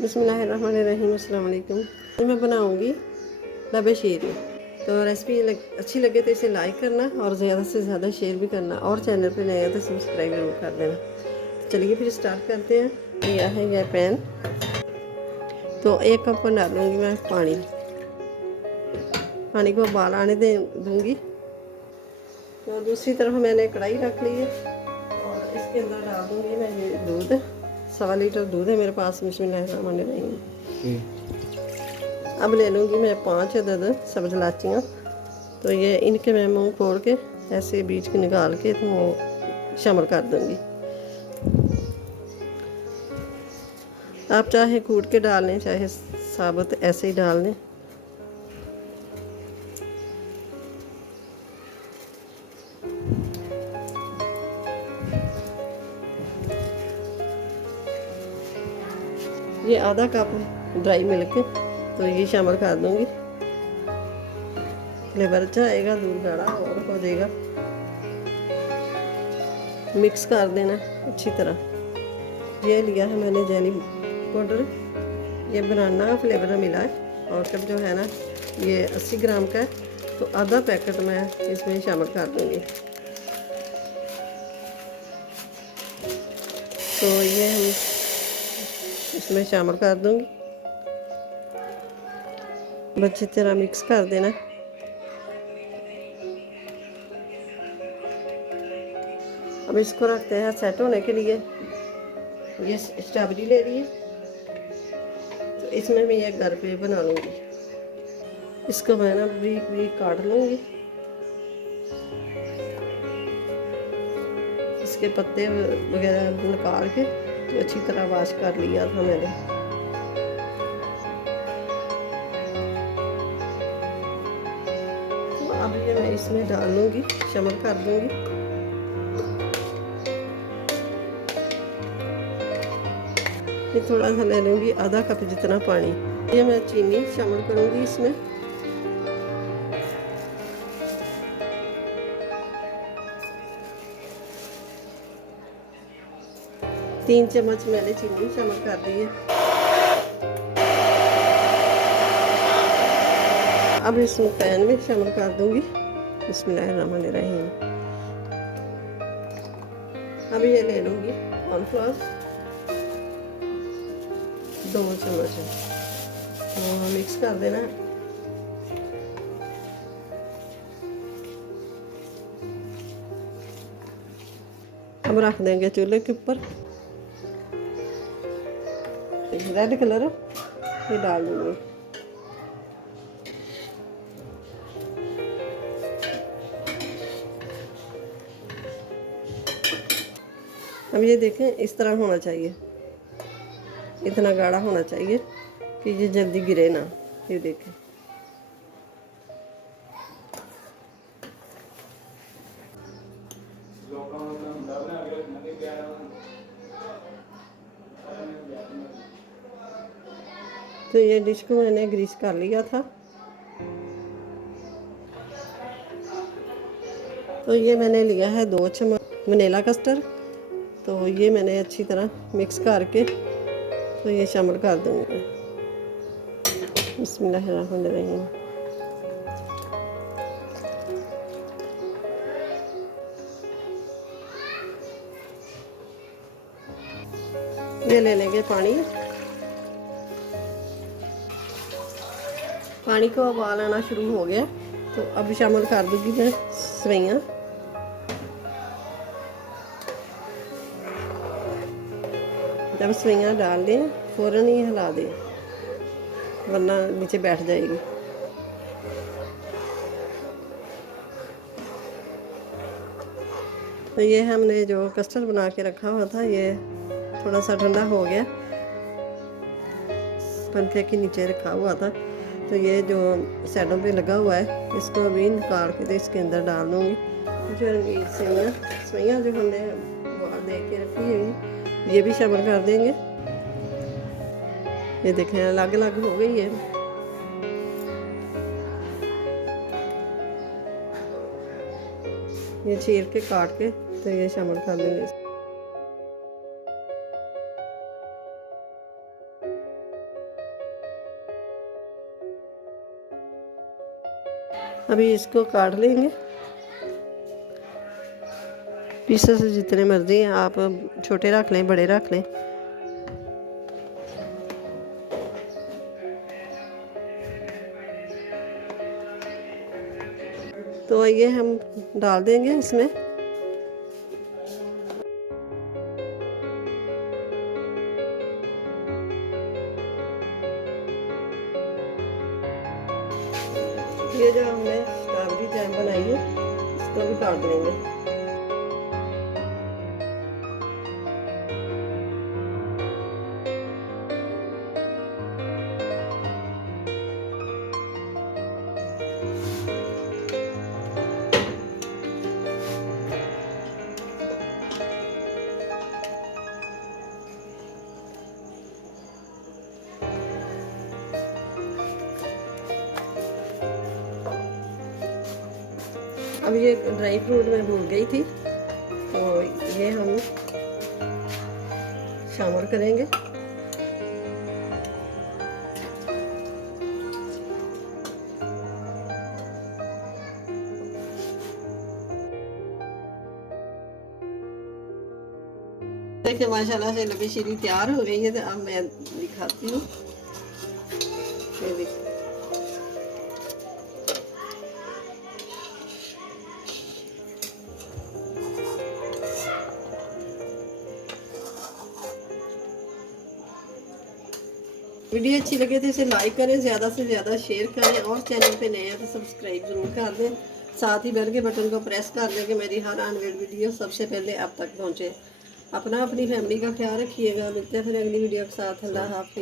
बिस्मिल्लाहिर्रहमानिर्रहीम। अस्सलाम वालेकुम। तो मैं बनाऊंगी लबे शीर। तो रेसिपी अच्छी लगे तो इसे लाइक करना और ज़्यादा से ज़्यादा शेयर भी करना, और चैनल पे नया तो सब्सक्राइब जरूर कर देना। तो चलिए फिर स्टार्ट करते हैं। यह है यह पैन। तो 1 कप डालूंगी मैं पानी। पानी को उबाल आने दूंगी। तो दूसरी तरफ मैंने कढ़ाई रख ली है और इसके अंदर डाल दूंगी मैं ये दूध। 1.25 लीटर दूध है मेरे पास। बिस्मिल्लाहिर्रहमानिर्रहीम। अब ले लूँगी मैं 5 अदद सब्ज़ इलायचियाँ। तो ये इनके मैं मुँह फोड़ के ऐसे बीच के निकाल के तो शामिल कर दूँगी। आप चाहे कूट के डाल लें, चाहे साबुत ऐसे ही डाल लें। ये आधा कप ड्राई मिल्क, तो ये शामिल कर दूँगी। फ्लेवर अच्छा आएगा, दूध गाढ़ा और हो जाएगा। मिक्स कर देना अच्छी तरह। ये लिया है मैंने जेली पाउडर, ये बनाना फ्लेवर मिला है। और कब जो है ना ये 80 ग्राम का है, तो आधा पैकेट मैं इसमें शामिल कर दूँगी। तो ये हम इसमें शामिल कर दूँगी। अच्छी तरह मिक्स कर देना। अब इसको रखते हैं सेट होने के लिए। ये स्ट्रॉबेरी ले रही है, तो इसमें मैं ये घर पे बना लूँगी। इसको मैं ना बारीक बारीक काट लूँगी। इसके पत्ते वगैरह निकाल के तो अच्छी तरह वॉश कर लिया था मैंने। तो अब ये मैं इसमें डाल लूँगी, शामिल कर दूँगी। ये थोड़ा सा ले लूँगी, आधा कप जितना पानी। ये मैं चीनी शामिल करूँगी इसमें। तीन चम्मच मैंने चीनी शामिल कर दी है। अब इसमें पैन में शामिल कर दूँगी। बिस्मिल्लाहिर्रहमानिर्रहीम। अब ये ले लूँगी कॉर्नफ्लोर 2 चम्मच, तो मिक्स कर देना। अब रख देंगे चूल्हे के ऊपर। रेड कलर ये डाल दूँगी। अब ये देखें, इस तरह होना चाहिए, इतना गाढ़ा होना चाहिए कि ये जल्दी गिरे ना। ये देखें, तो ये डिश को मैंने ग्रीस कर लिया था। तो ये मैंने लिया है 2 चम्मच वनीला कस्टर्ड। तो ये मैंने अच्छी तरह मिक्स करके तो ये शामिल कर दूँगी। बिस्मिल्लाहिर्रहमानिर्रहीम। ये ले लेंगे पानी। पानी को उबाल आना शुरू हो गया, तो अब शामिल कर दूँगी मैं सेवइयाँ। जब सेवइयाँ डाल दें फ़ौरन ही हिला दें, वरना नीचे बैठ जाएगी। तो ये हमने जो कस्टर्ड बना के रखा हुआ था, ये थोड़ा सा ठंडा हो गया। पंखे के नीचे रखा हुआ था, तो ये जो साइडों पे लगा हुआ है, इसको अभी निकाल के तो इसके अंदर डाल दूँगी। जो रंगीन सेवइयाँ जो हमने बाहर दे के रखी है, ये भी शामिल कर देंगे। ये देखें अलग अलग हो गई है। ये चीर के काट के तो ये शामिल कर देंगे। अभी इसको काट लेंगे पीसेस जितने मर्जी हैं, आप छोटे रख लें बड़े रख लें। तो ये हम डाल देंगे इसमें। ये जो हमने स्ट्रॉबेरी जैम बनाई है इसको भी काट देंगे। अब ये ड्राई फ्रूट मैं भूल गई थी, तो ये हम शामिल करेंगे। देखिए माशाल्लाह से लबे शीरी तैयार हो गई है। तो अब मैं दिखाती हूँ। ये देखिए वीडियो अच्छी लगे तो इसे लाइक करें, ज़्यादा से ज़्यादा शेयर करें और चैनल पे नए हैं तो सब्सक्राइब ज़रूर कर दें। साथ ही बेल के बटन को प्रेस कर दें कि मेरी हर आने वाली वीडियो सबसे पहले आप तक पहुंचे। अपना अपनी फैमिली का ख्याल रखिएगा। मिलते हैं फिर अगली वीडियो के साथ। अल्लाह हाफिज़।